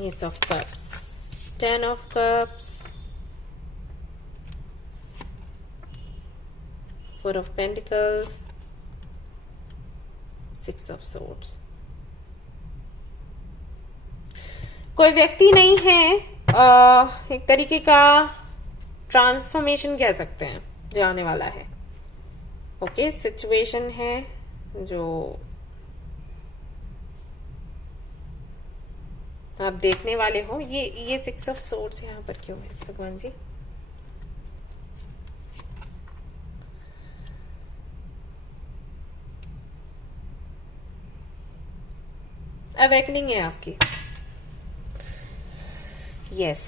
Ace of Cups, 10 of Cups, 4 of Pentacles, 6 of Swords। कोई व्यक्ति नहीं है, एक तरीके का ट्रांसफॉर्मेशन कह सकते हैं जो आने वाला है। ओके, सिचुएशन है जो आप देखने वाले हो। ये 6 ऑफ सोर्ड्स यहाँ पर क्यों है भगवान जी? अवेकनिंग है आपकी। यस,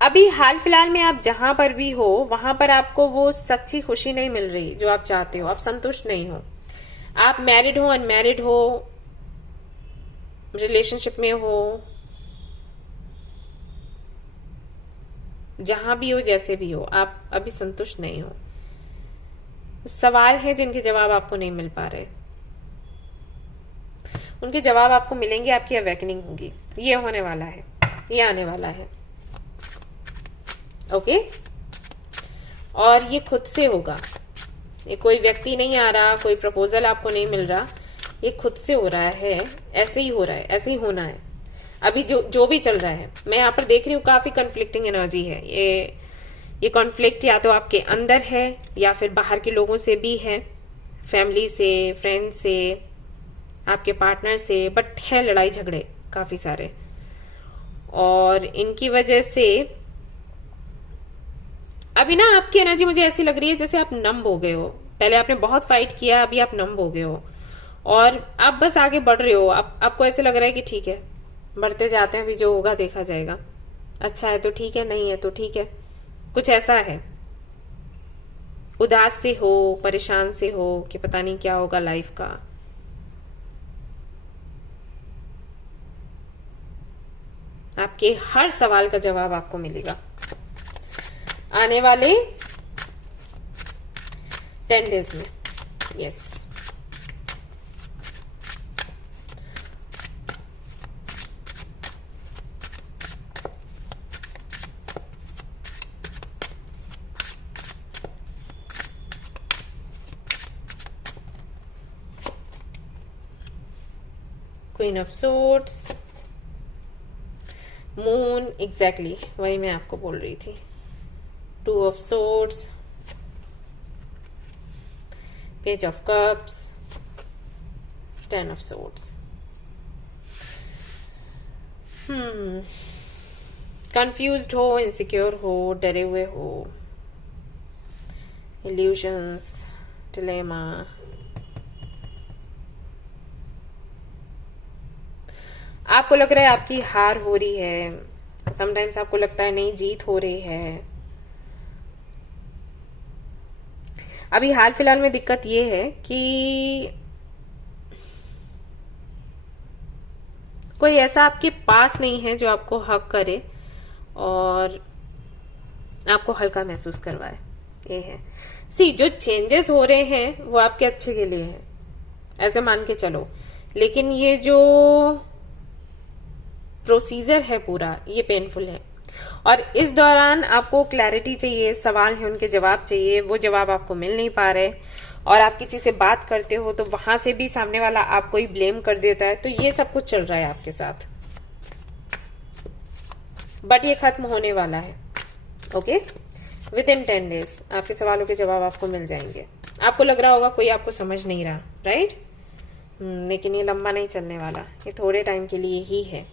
अभी हाल फिलहाल में आप जहां पर भी हो वहां पर आपको वो सच्ची खुशी नहीं मिल रही जो आप चाहते हो, आप संतुष्ट नहीं हो। आप मैरिड हो, अनमैरिड हो, रिलेशनशिप में हो, जहां भी हो, जैसे भी हो, आप अभी संतुष्ट नहीं हो। सवाल है जिनके जवाब आपको नहीं मिल पा रहे। उनके जवाब आपको मिलेंगे, आपकी अवेकनिंग होगी। ये होने वाला है, ये आने वाला है। ओके, और ये खुद से होगा, ये कोई व्यक्ति नहीं आ रहा, कोई प्रपोजल आपको नहीं मिल रहा, ये खुद से हो रहा है, ऐसे ही हो रहा है, ऐसे ही होना है। अभी जो भी चल रहा है, मैं यहाँ पर देख रही हूँ काफी कन्फ्लिक्टिंग एनर्जी है। ये कॉन्फ्लिक्ट या तो आपके अंदर है या फिर बाहर के लोगों से भी है, फैमिली से, फ्रेंड से, आपके पार्टनर से, बट है लड़ाई झगड़े काफी सारे। और इनकी वजह से अभी ना आपकी एनर्जी मुझे ऐसी लग रही है जैसे आप नंब हो गए हो। पहले आपने बहुत फाइट किया, अभी आप नंब हो गए हो और आप बस आगे बढ़ रहे हो। आपको ऐसे लग रहा है कि ठीक है, बढ़ते जाते हैं, अभी जो होगा देखा जाएगा, अच्छा है तो ठीक है, नहीं है तो ठीक है, कुछ ऐसा है। उदास से हो, परेशान से हो कि पता नहीं क्या होगा लाइफ का। आपके हर सवाल का जवाब आपको मिलेगा आने वाले 10 डेज में। Yes, queen of swords, moon, exactly वही मैं आपको बोल रही थी। 2 of swords, page of cups, 10 of swords. Confused हो, इनसिक्योर हो, डरे हुए हो, इल्यूशंस, डिलेमा, आपको लग रहा है आपकी हार हो रही है। समटाइम्स आपको लगता है नहीं, जीत हो रही है। अभी हाल फिलहाल में दिक्कत ये है कि कोई ऐसा आपके पास नहीं है जो आपको हक करे और आपको हल्का महसूस करवाए। ये है जो चेंजेस हो रहे हैं वो आपके अच्छे के लिए है, ऐसे मान के चलो। लेकिन ये जो प्रोसीजर है पूरा, ये पेनफुल है और इस दौरान आपको क्लैरिटी चाहिए, सवाल है उनके जवाब चाहिए, वो जवाब आपको मिल नहीं पा रहे। और आप किसी से बात करते हो तो वहां से भी सामने वाला आपको ही ब्लेम कर देता है। तो ये सब कुछ चल रहा है आपके साथ, बट ये खत्म होने वाला है। ओके, विद इन 10 डेज आपके सवालों के जवाब आपको मिल जाएंगे। आपको लग रहा होगा कोई आपको समझ नहीं रहा, राइट? लेकिन ये लंबा नहीं चलने वाला, ये थोड़े टाइम के लिए ही है।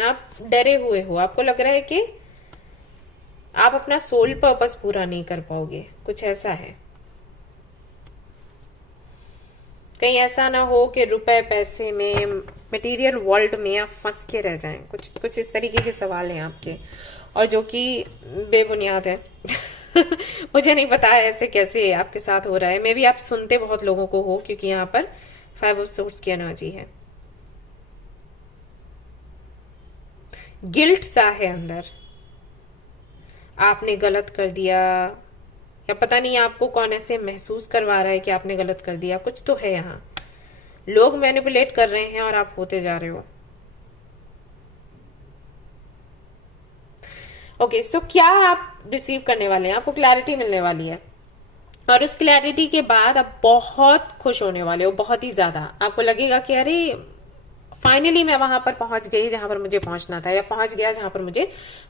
आप डरे हुए हो, आपको लग रहा है कि आप अपना सोल पर्पस पूरा नहीं कर पाओगे, कुछ ऐसा है। कहीं ऐसा ना हो कि रुपए पैसे में, मटेरियल वर्ल्ड में आप फंस के रह जाएं। कुछ इस तरीके के सवाल हैं आपके, और जो कि बेबुनियाद है। मुझे नहीं पता है ऐसे कैसे आपके साथ हो रहा है। मे बी आप सुनते बहुत लोगों को हो, क्योंकि यहाँ पर 5 ऑफ सोर्ड्स की एनर्जी है। गिल्ट सा है अंदर, आपने गलत कर दिया, या पता नहीं आपको कौन ऐसे महसूस करवा रहा है कि आपने गलत कर दिया। कुछ तो है यहाँ, लोग मैनिपुलेट कर रहे हैं और आप होते जा रहे हो। ओके, सो क्या आप रिसीव करने वाले हैं? आपको क्लैरिटी मिलने वाली है और उस क्लैरिटी के बाद आप बहुत खुश होने वाले हो, बहुत ही ज्यादा। आपको लगेगा कि अरे फाइनली मैं वहां पर पहुंच गई जहां पर मुझे पहुंचना था, या पहुंच गया जहां पर मुझे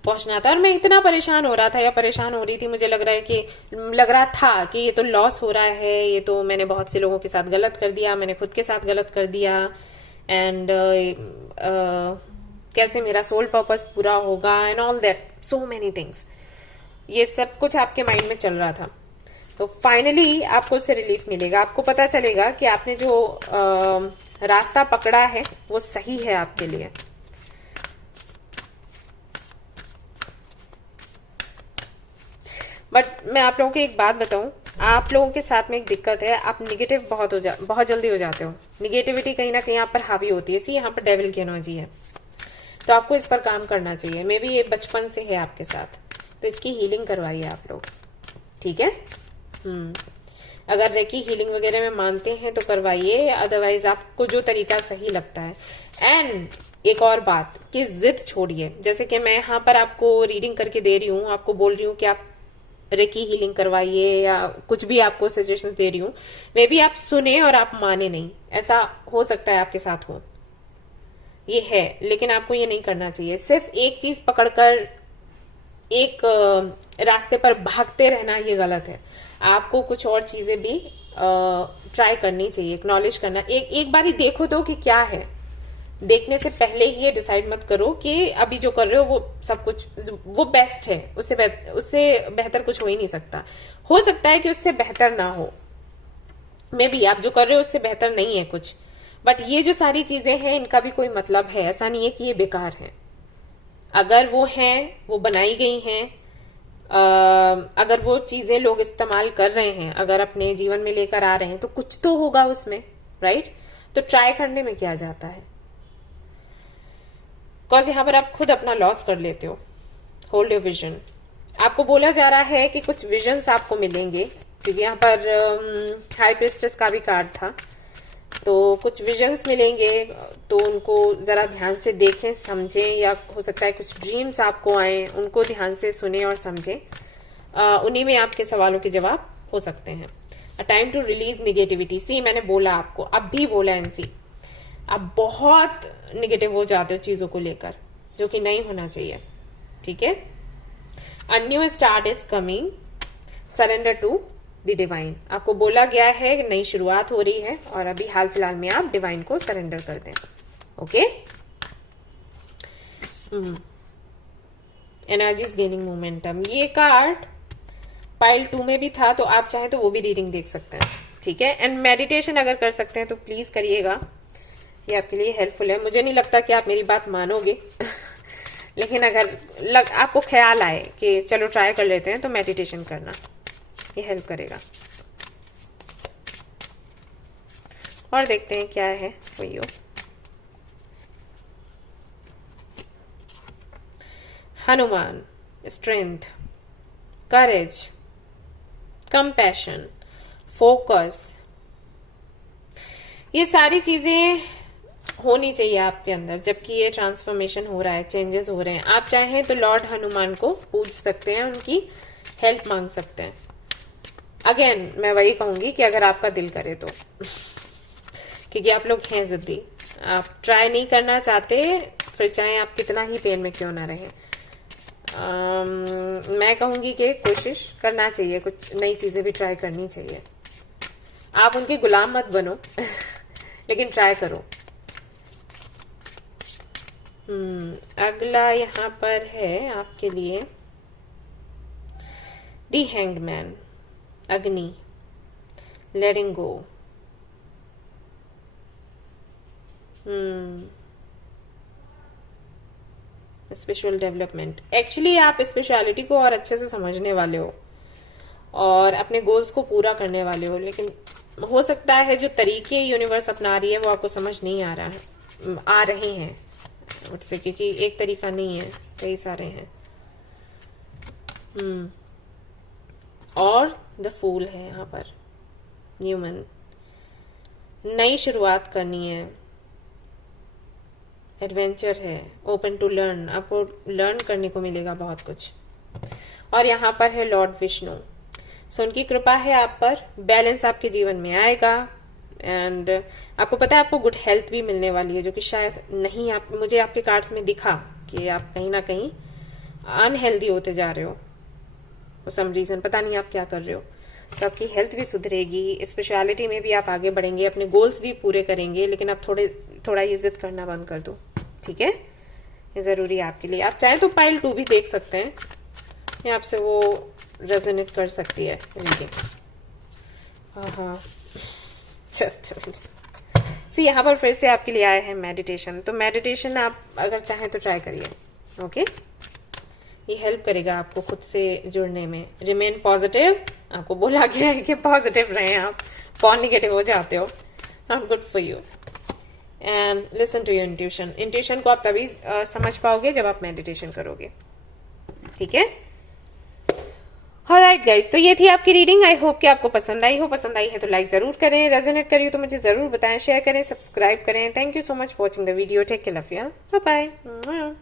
पहुंचना था। और मैं इतना परेशान हो रहा था या परेशान हो रही थी, मुझे लग रहा था कि ये तो लॉस हो रहा है, ये तो मैंने बहुत से लोगों के साथ गलत कर दिया, मैंने खुद के साथ गलत कर दिया, एंड कैसे मेरा सोल पर्पस पूरा होगा, and all that, so many things. ये सब कुछ आपके माइंड में चल रहा था। तो फाइनली आपको उससे रिलीफ मिलेगा। आपको पता चलेगा कि आपने जो रास्ता पकड़ा है वो सही है आपके लिए। बट मैं आप लोगों को एक बात बताऊं, आप लोगों के साथ में एक दिक्कत है, आप निगेटिव बहुत जल्दी हो जाते हो। निगेटिविटी कहीं ना कहीं आप पर हावी होती है, इसी यहाँ पर डेविल की एनर्जी है। तो आपको इस पर काम करना चाहिए। मे बी ये बचपन से है आपके साथ, तो इसकी हीलिंग करवाइए आप लोग, ठीक है? अगर रेकी हीलिंग वगैरह में मानते हैं तो करवाइए, अदरवाइज आपको जो तरीका सही लगता है। एंड एक और बात कि जिद छोड़िए। जैसे कि मैं यहाँ पर आपको रीडिंग करके दे रही हूँ, आपको बोल रही हूँ कि आप रेकी हीलिंग करवाइए या कुछ भी आपको सजेशन दे रही हूँ, मे बी आप सुने और आप माने नहीं, ऐसा हो सकता है आपके साथ हो, ये है। लेकिन आपको ये नहीं करना चाहिए। सिर्फ एक चीज पकड़कर एक रास्ते पर भागते रहना ये गलत है। आपको कुछ और चीजें भी ट्राई करनी चाहिए, एक्नॉलेज करना। एक बार ही देखो तो कि क्या है। देखने से पहले ही ये डिसाइड मत करो कि अभी जो कर रहे हो वो सब कुछ वो बेस्ट है, उससे बेहतर कुछ हो ही नहीं सकता। हो सकता है कि उससे बेहतर ना हो, मे बी आप जो कर रहे हो उससे बेहतर नहीं है कुछ, बट ये जो सारी चीजें हैं इनका भी कोई मतलब है। ऐसा नहीं है कि ये बेकार है। अगर वो हैं, वो बनाई गई हैं, अगर वो चीजें लोग इस्तेमाल कर रहे हैं, अगर अपने जीवन में लेकर आ रहे हैं, तो कुछ तो होगा उसमें, राइट? तो ट्राई करने में क्या जाता है? बिकॉज यहां पर आप खुद अपना लॉस कर लेते हो। Hold your vision. आपको बोला जा रहा है कि कुछ विजन्स आपको मिलेंगे, क्योंकि यहाँ पर हाई प्रिस्टेस का भी कार्ड था, तो कुछ विजन्स मिलेंगे, तो उनको जरा ध्यान से देखें, समझें, या हो सकता है कुछ ड्रीम्स आपको आए, उनको ध्यान से सुने और समझें। उन्हीं में आपके सवालों के जवाब हो सकते हैं। A time to release negativity. See, मैंने बोला आपको, अब भी बोला एनसी, आप बहुत निगेटिव हो जाते हो चीजों को लेकर, जो कि नहीं होना चाहिए, ठीक है? A new start is coming, surrender to the divine. आपको बोला गया है कि नई शुरुआत हो रही है और अभी हाल फिलहाल में आप डिवाइन को सरेंडर कर दें। ओके? Energies gaining momentum. ये कार्ड पाइल 2 में भी था, तो आप चाहें तो वो भी रीडिंग देख सकते हैं, ठीक है? एंड मेडिटेशन अगर कर सकते हैं तो प्लीज करिएगा, ये आपके लिए हेल्पफुल है। मुझे नहीं लगता कि आप मेरी बात मानोगे लेकिन अगर आपको ख्याल आए कि चलो ट्राई कर लेते हैं, तो मेडिटेशन करना, ये हेल्प करेगा। और देखते हैं क्या है वही। हनुमान, स्ट्रेंथ, करेज, कंपैशन, फोकस, ये सारी चीजें होनी चाहिए आपके अंदर जबकि ये ट्रांसफॉर्मेशन हो रहा है, चेंजेस हो रहे हैं। आप चाहें तो लॉर्ड हनुमान को पूज सकते हैं, उनकी हेल्प मांग सकते हैं। अगेन मैं वही कहूंगी कि अगर आपका दिल करे तो क्योंकि आप लोग हैं जिद्दी, आप ट्राई नहीं करना चाहते, फिर चाहे आप कितना ही पेन में क्यों ना रहे। मैं कहूंगी कि कोशिश करना चाहिए, कुछ नई चीजें भी ट्राई करनी चाहिए। आप उनके गुलाम मत बनो लेकिन ट्राई करो। अगला यहाँ पर है आपके लिए दी hanged man, Agni, letting go. Spiritual development. Actually आप स्पिरिचुअलिटी को और अच्छे से समझने वाले हो और अपने गोल्स को पूरा करने वाले हो, लेकिन हो सकता है जो तरीके यूनिवर्स अपना रही है वो आपको समझ नहीं आ रहा है, आ रहे हैं उससे, क्योंकि एक तरीका नहीं है, कई सारे हैं। और द फूल है यहाँ पर, ह्यूमन, नई शुरुआत करनी है, एडवेंचर है, ओपन टू लर्न, आपको लर्न करने को मिलेगा बहुत कुछ। और यहाँ पर है लॉर्ड विष्णु, सो उनकी कृपा है आप पर, बैलेंस आपके जीवन में आएगा। एंड आपको पता है आपको गुड हेल्थ भी मिलने वाली है, जो कि शायद नहीं, आप मुझे आपके कार्ड्स में दिखा कि आप कहीं ना कहीं अनहेल्दी होते जा रहे हो फॉर सम रीजन, पता नहीं आप क्या कर रहे हो। तो आपकी हेल्थ भी सुधरेगी, स्पेशलिटी में भी आप आगे बढ़ेंगे, अपने गोल्स भी पूरे करेंगे, लेकिन आप थोड़ा ये जिद करना बंद कर दो, ठीक है? ये जरूरी है आपके लिए। आप चाहे तो पाइल 2 भी देख सकते हैं, ये आपसे वो रेजोनेट कर सकती है रीडिंग। हाँ, जस्ट सी, यहाँ पर फिर से आपके लिए आया है मेडिटेशन। तो मेडिटेशन आप अगर चाहें तो ट्राई करिए, ओके? ये हेल्प करेगा आपको खुद से जुड़ने में। रिमेन पॉजिटिव, आपको बोला गया है कि पॉजिटिव रहें, आप बहुत निगेटिव हो जाते हो, not good for you. And listen to your intuition. Intuition को आप तभी समझ पाओगे जब आप मेडिटेशन करोगे, ठीक है? ऑलराइट गाइस, तो ये थी आपकी रीडिंग। आई होप कि आपको पसंद आई हो। पसंद आई है तो लाइक जरूर करें, रेजोनेट करिए तो मुझे जरूर बताएं, शेयर करें, सब्सक्राइब करें। Thank you so much for watching the video. Take care, love you, bye bye.